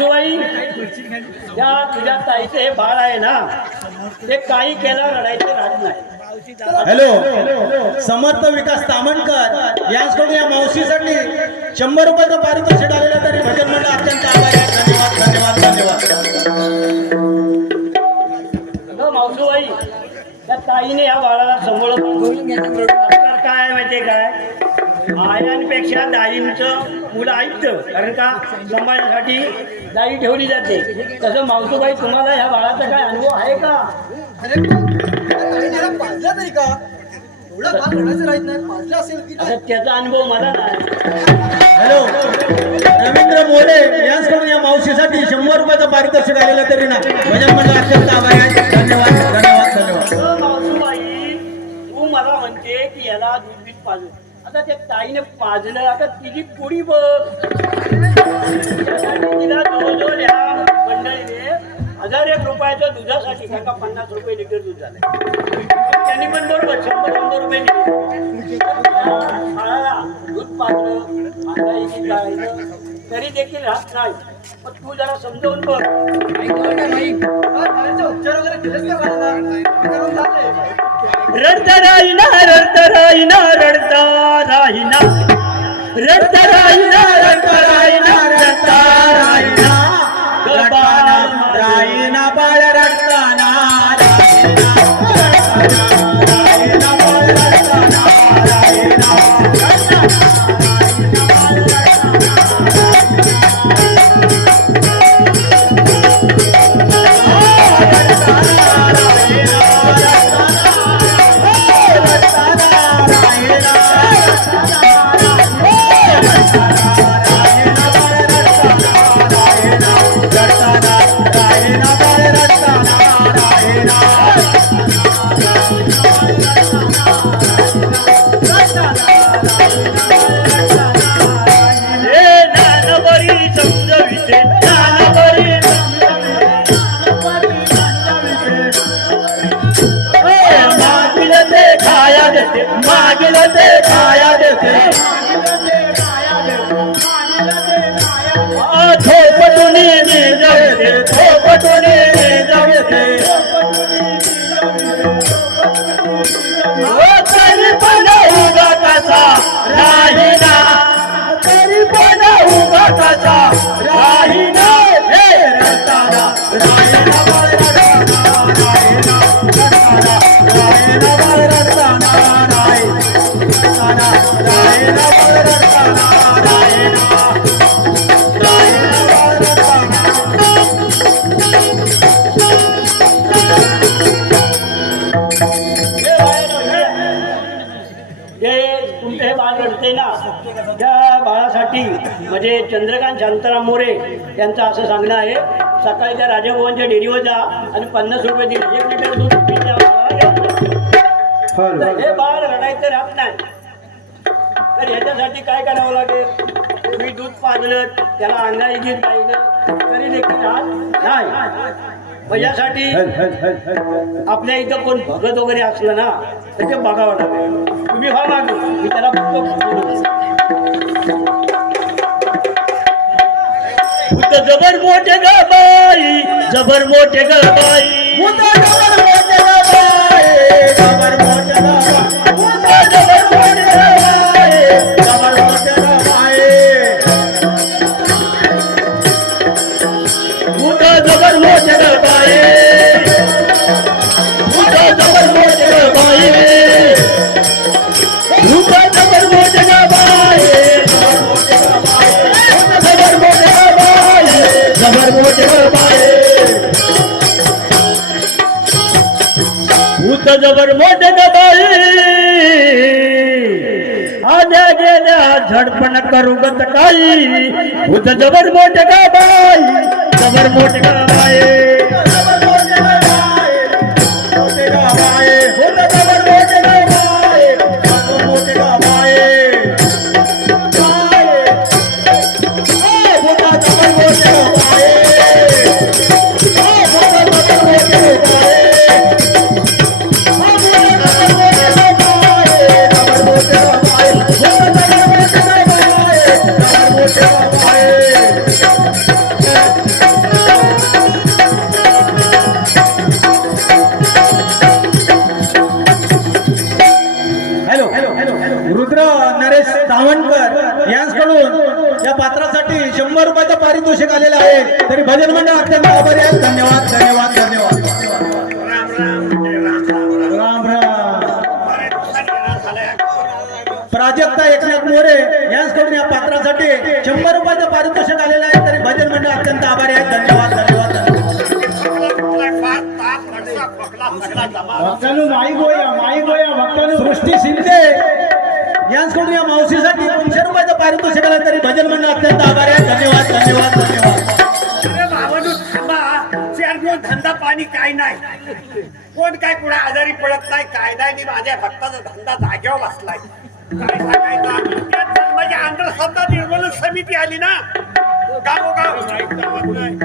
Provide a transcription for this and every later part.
मावसूबाई, त्या तुझ्या ताईचे हे बाळ आहे ना, ते काही केलं रडायचे राहत नाही. हॅलो, समर्थ विकास तामणकर यांच्याकडून या मावशीसाठी 100 रुपयाचं पारितोषिक आलेलं तरी भजन मंडळ अत्यंत आभारी आहे. धन्यवाद धन्यवाद धन्यवाद. मावसूबाई, त्या ताईने या बाळाला सांभाळून काय माहितीये काय, आयांपेक्षा दाईंचं मुलं ऐकतं, कारण का सांभाळण्यासाठी दाई ठेवली जाते. तसं मावसूबाई, तुम्हाला ह्या बाळाचा काय अनुभव आहे का? अरे पाजला नाही का? एवढा बाळ रडायचं राहत नाही, पाजला असेल की नाही? त्याचा अनुभव मला नाही. हॅलो, रवींद्र मोरे यांच्याकडून या मावशीसाठी 100 रुपयाचं पारितोषिक आलेलं तरी ना भजन मंडळ अत्यंत आभारी आहे. धन्यवाद धन्यवाद धन्यवाद. मावसूबाई, तू मला म्हणते की याला दूध बीज पाजू. आता त्या ताईने पाजलं, आता तिची पुडी बघ. तिला जवळजवळ या मंडळीने 1001 रुपयाच्या दुधासाठी का 50 रुपये लिटर दूध झालं. त्यांनी पण बरोबर 100 रुपये बाळाला दूध पाजलं, अंगाईची जाळलं तरी देखील राहत नाही. पण तू जरा समजावून बघ. उपचार वगैरे केलेस का बाळाला? करून झाले. रडता राहीना, रडता राहीना, रडता राहीना, रडता राहीना, रडता राहीना, रडता राहीना, राहीना बाळ रडताना, राहीना बाळ रडताना, मागिल ते खाया देते, थोपटुनी जाते, थोपटुनी जाते, तरी पण उगा कसा राहिना, तरी पण उगा कसा राहिना. हे रडताना राहिना बाळ रडताना, राहिना बाळ रडताना, तुमचे बाळ रडते ना, त्या बाळासाठी म्हणजे चंद्रकांत शांताराम मोरे यांचं असं सांगणं आहे, सकाळी त्या राजभवनच्या डेअरीवर जा आणि 50 रुपये दिले, 1 लिटर दूध पिण्या हे बाळ रडायचं राहत नाही. तर ह्याच्यासाठी काय करावं लागेल, तुम्ही दूध पाजलं, त्याला अंगाईगीत गायलं तरी देखील राहत नाही. यासाठी आपल्या इथं कोण भगत वगैरे असलं ना तर ते बघावं लागेल. तुम्ही व्हा मागे, मी त्याला फक्त जबर मोठे ग बाई, जबर मोठे ग बाई, जबर मोठे ग बाई, जबर मोठे ग बाई, जबर मोठे ग बाई, जबर मोठे ग बाई, जबर मोठे ग बाई, जबर मोठे ग बाई, जबर मोठे ग बाई, जबर मोठे ग बाई, जबर मोठे ग बाई, भूत जबर मोठे ग बाई, आल्या गेल्या झडपण करू गत काही, भूत जबर मोठे ग बाई, जबर मोठे ग बाई, जबर मोठे ग बाई, मोठे ग बाई, भूत जबर मोठे ग बाई, मोठे ग बाई, भूत जबर मोठे ग बाई, भूत जबर मोठे ग बाई, पारितोषिक आलेलं आहे तरी भजन मंडळ अत्यंत आभारी आहे. धन्यवाद धन्यवाद धन्यवाद. राम राम. प्राजक्ता एकनाथ मोरे यांच्याकडून या पात्रासाठी 100 रुपयाचं पारितोषिक आलेलं आहे तरी भजन मंडळ अत्यंत आभारी आहे. धन्यवाद धन्यवाद सृष्टी शिंदे यांच्याकडून या मावशीसाठी 200 रुपयाचं पारितोषिक आलं तरी भजन मंडळ अत्यंत आभारी आहे. धन्यवाद धन्यवाद धन्यवाद. अरे बाबांनो थांबा, 4 दिवस धंदा पाणी काय नाही, कोण काय कुणा आजारी पडत नाही काय नाही. मी माझ्या भक्ताचा धंदा जाग्यावर बसलाय. काय सांगायचं, त्यात जन्माची अंधश्रद्धा निर्मूलन समिती आली ना गावोगाव, आणि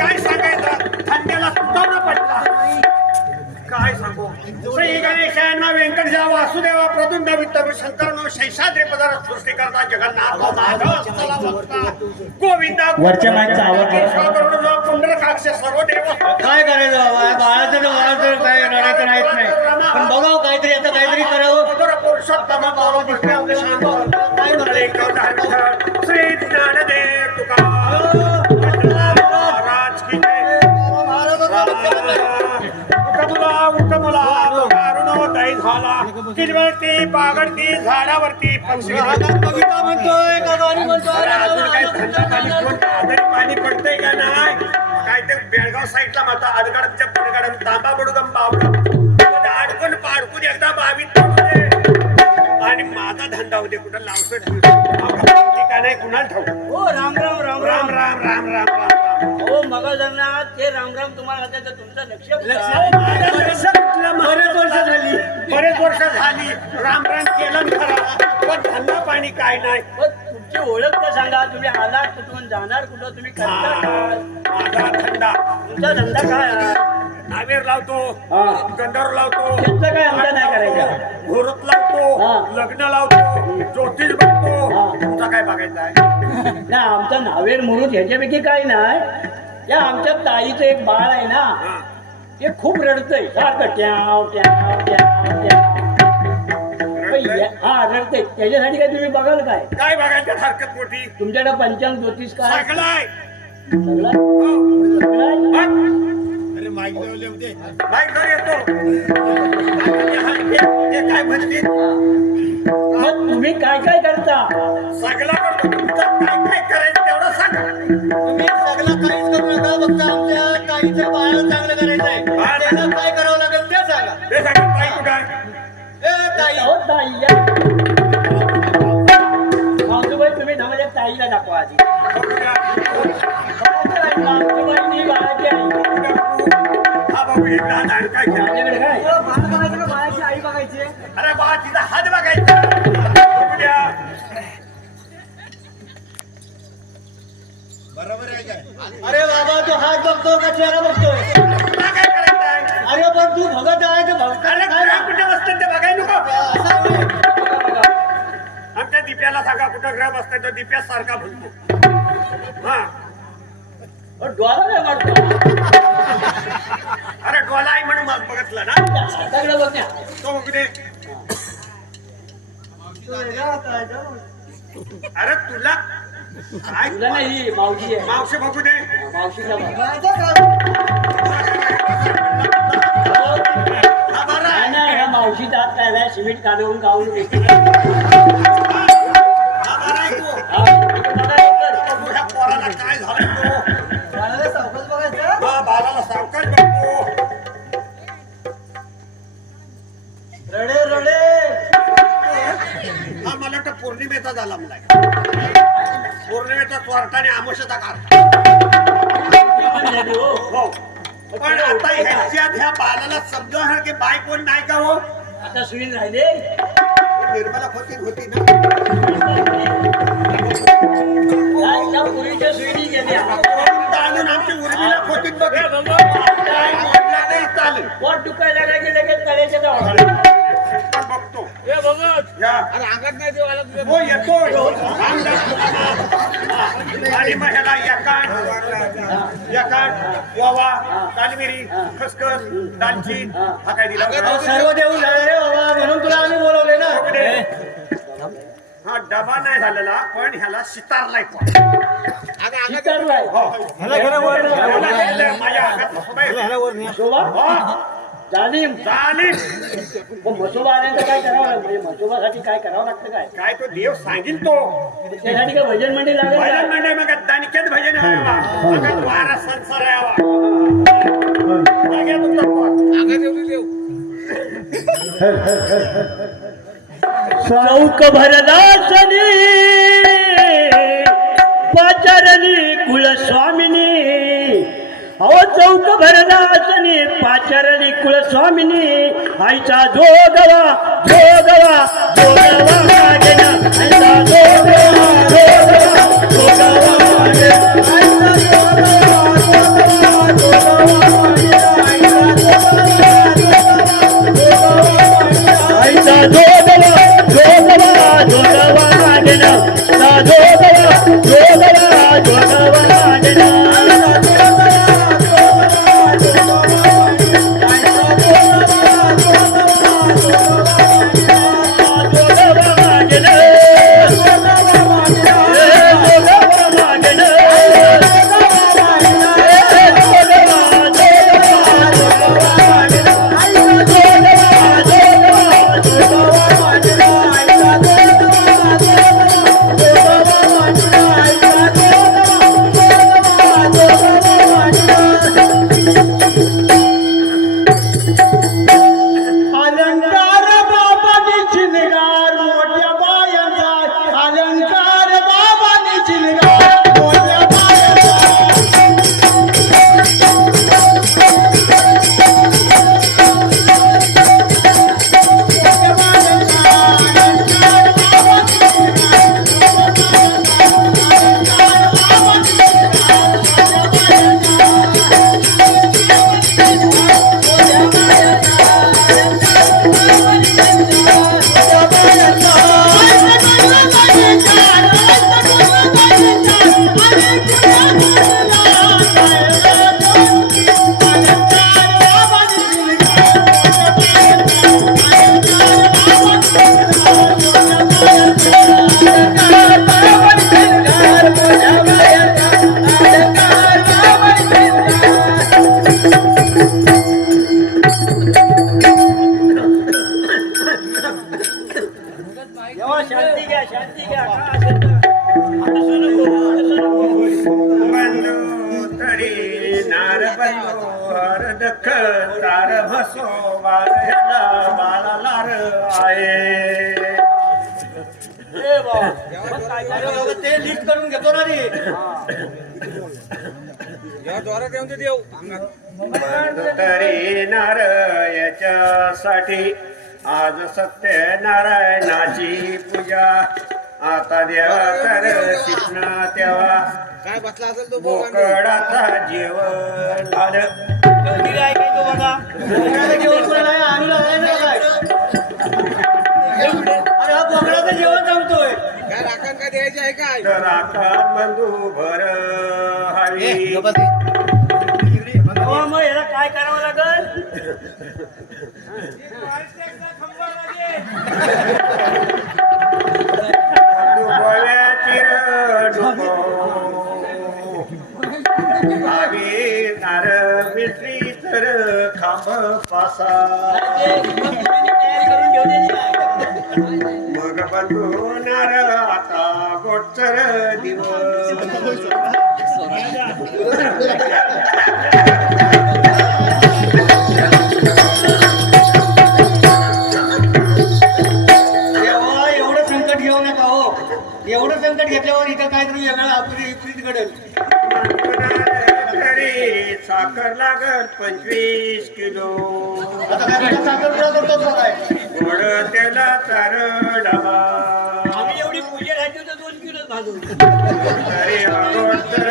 काय सांगायचं, धंद्याला तुटवणं पडला. काय सांगू, श्री गणेशांना व्यंकटदेवा वासुदेवा प्रद्युम्न विठ्ठल शंकरनो शैशाद्री पदार्थ सृष्टी करता जगन्नाथ माधव चला भक्ता गोविंदा वरच्या माईकचा आवाज पुंडरकाक्ष सर्व देव. काय करायचं बाबा, बाळाचं काय रडायचं नाहीत नाही, पण बघावं काहीतरी, आता काहीतरी करावं. पुरुषोत्तम श्री ज्ञानदेव तुकाराम की जय. अरुणोदय झाला किरवळती बागडती झाडावरती पक्षी कविता म्हणतोय का गाणी म्हणतोय? अजून काय थंड पाणी कोण आजारी पाणी पडतंय का नाही. काय ते बेळगाव साईडला म्हणता अडगडच्या पडगडम तांबा बडुगम बावडम अडकून पाडकून एकदा बावीत आणि माझा धंदा होते कुठं लावसट का नाही कुणाला ठाऊ. हो राम राम राम राम राम राम राम राम राम. हो मग जगन्नाथ ते राम राम तुम्हाला आता तुमचं लक्ष बरेच वर्ष झाली, बरेच वर्ष झाली राम राम केलं खरा, पण धंदा पाणी काय नाही. तुमची ओळख तर सांगा, तुम्ही आलात कुठून, जाणार कुठं, तुम्ही करता काय? माझा धंदा, तुमचा धंदा काय आहे? नावेर लावतो, गंधावर लावतो, त्याचं काय आमचा नाही करायचं. घोरत लावतो, हा. लग्न लावतो, ज्योतिष बघतो. तुमचा काय बघायचा आहे? ना आमचं नावेर मुरुत ह्याच्यापैकी काय नाही. या आमच्या ताईचं एक बाळ आहे ना, हा. ते खूप रडतंय सारखं ट्याव ट्याव ट्याव ट्याव. हा रडतंय, त्याच्यासाठी काय तुम्ही बघाल काय? काय बघायच्या हरकत मोठी, तुमच्याकडे पंचांग ज्योतिष काय सगळं आहे. सगळं हो. सगळं आहे? बघ. बाईक वर येतो. ते काय म्हणते, मग तुम्ही काय काय करता? सगळं करतो. तुमचं काय काय करायचं तेवढं सांगा. तुम्ही सगळं काहीच करू नका, फक्त आमच्या ताईचं बाळ चांगलं करायचंय. त्याला काय करावं लागेल ते सांगा. ते सांगा ताई कुठं आहे? ए ताई, हो ताई या. मावशीबाई तुम्ही माझ्या ताईला दाखवा आधी. मावशीबाई ही बाळाची आई. हा बाबू एक लहान आहे, काय केलं? माझ्याकडे काय? बाळाची आई बघायची. अरे बा तिचा हात बघायचा. उद्या. अरे बाबा तू हात बघतो का चेहरा बघतोय? तुला काय करायचं आहे? अरे पण तू भगत आहे तर भगत अरे काय कुठे बसतात ते बघाय नको. असा होय. बघा, बघा. आमच्या दिप्याला सांगा कुठं ग्रह बसतात तो दिप्या सारखा बोलतो. हा. डोळा काय मारतो? अरे डोला आहे म्हणून मग बघितलं ना. सगळं बघ ना. तो बघू दे. अरे तुला काय तुला नाही मावशी आहे. मावशी बघू दे. मावशीला बघ. हा बरं आहे. नाही ह्या मावशीचा हात काय झालाय, सिमेंट काढून खाऊन घेतली. हा बरं आहे तू. हा, बघा लवकर. बघू ह्या पोराला काय झालं तो. बाळाला सावकाश बघायचं. हा बाळाला सावकाश बघतो. रडे रडे. हा मला वाटतं पौर्णिमेचा झाला मला. पौर्णिमेचा स्वार्थाने आमोशाचा काळ. हो. पण आता ह्याच्यात ह्या बाळाला समजवण्यासारखे बाय कोण नाही का हो? आता सुनील राहिले. निर्मला होती ना. त्या पूर्वीच्या सुईनी गेल्या. आणून आमची उर्मिला खोतीत बघ. हे बघ, काय म्हटलं तरी चालेल. पोट दुखायला लागलं की लगेच तळ्याच्या जवळ. पण बघतो. हे बघत. या. अंगात नाही देऊ आला तुझ्या. हो येतो. आणि मग ह्याला यकाट ओवा कालमिरी खसखस दालचीन हा काय दिला. सर्व देऊन झाले रे बाबा, म्हणून तुला आम्ही बोलवले ना. हा डबा नाही झालेला पण ह्याला सितारलाय पण चितरलाय. माझ्या हातात म्हसोबा. मसोबा हो, जालिम. जालिम. मग मसोबा आल्यानंतर काय करावं लागतं म्हणजे मसोबासाठी काय करावं लागतं काय काय तो देव सांगेल तो त्यासाठी काय भजन मंडळी लागेल भजन का? म्हणजे मग दानिकेत भजन व्हावा मग वारा संसार यावा तुमचा चौक भरदासनी पाचारली कुलस्वामिनी. अहो चौक भरदासनी पाचारली कुलस्वामिनी. आईचा जोगवा जोगवा जोगवा वाजेना. आईचा जोगवा जोगवा जोगवा वाजेना. आईचा जोगवा जोगवा जोगवा वाजेना. आईचा जोगवा जोगवा जोगवा वाजेना. अलंकार बाबांनी चिनगार मोठ्या बायांचा. अलंकार बाबांनी चिनगार मोठ्या बायांचा. देवा शांती घ्या शांती घ्या. का असेल तर हसू नको, हसू नको. बंधू तरी नार बंधू हरदख तार भसो वारला बाळाला आहे. ए बाबा, मग काय करावं? ते लिस्ट करून घेतो ना रे. बंधू तरी नार याच्यासाठी आज सत्यनारायणाची पूजा. आता देवा कर कृष्ण तेव्हा काय बसला असेल तो बोकडाचा जेवण झालं. कधी आहे काय तो बघा. जेवण पण आहे, आणून आहे ना काय. अरे हा बोकडाचं जेवण सांगतोय. काय राखण काय द्यायची आहे काय तर आता बंधू भर हवी. हो, मग याला काय करावं लागल. गोव्याची नको आम्ही नार मिसरी तर खांब पासा. तयारी करून घेऊ द्यायची काय. मग बंधू नार आता गोटचर दिवस. देवा, एवढं संकट घेऊ नका हो. एवढं संकट घेतल्यावर इथं काहीतरी वेगळं आपली विपरीत घडेल. तरी साखर लागत 25 किलो. आता काय बेटा साखर पुडा करतो का काय. गोड तेला तर डबा. आम्ही एवढी पूजा घातली तर 2 किलो भाजून. तरी अगोदर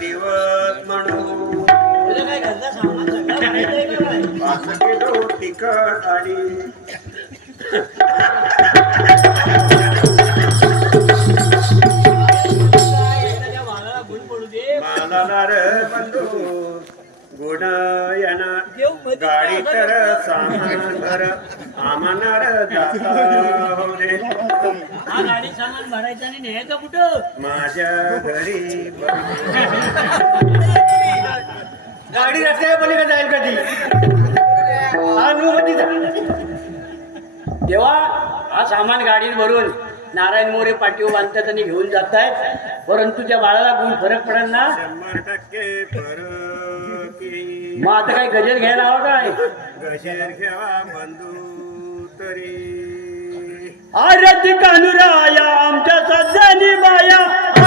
दिवस म्हणून तुला काय घरचा सामान सगळं माहित आहे का काय. 5 किलो तिखट आणि एखाद्या वाघाला भूल पडू दे. मालाला बंधू गुण येणार देव मधीच गाडी काय तर असं सामान भर आमनार जाता हो रे. हा गाडी सामान भरायचं आणि न्यायचं कुठं? माझ्या घरी गाडी रस्त्याच्या पलीकडे जाईल कधी? तेव्हा हा सामान गाडीत भरून नारायण मोरे पाठीवर बांधतात आणि घेऊन जातायत, परंतु त्या बाळाला गुण फरक पडेल ना. 100% फरक येईल. मग आता काय गजर घ्यायला हवा काय? गजर घ्यावा बंधू तरी आरती कानुराया आमच्या सज्जनी बाया,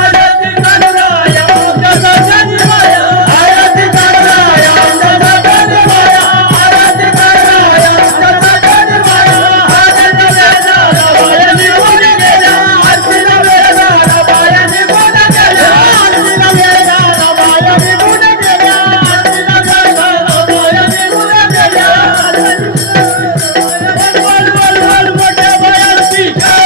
आरती कानुराया आमच्या सज्जनी बाया, आरती कानुराया आमच्या सज्जनी बाया, आरती कानुराया आमच्या सज्जनी बाया. आरतीला वेळेला बाया निघून गेल्या, आरतीला वेळेला बाया निघून गेल्या, आरतीला वेळेला बाया निघून गेल्या, आरतीला वेळेला बाया निघून गेल्या. वल वल वल मोठ्या बायांची जय.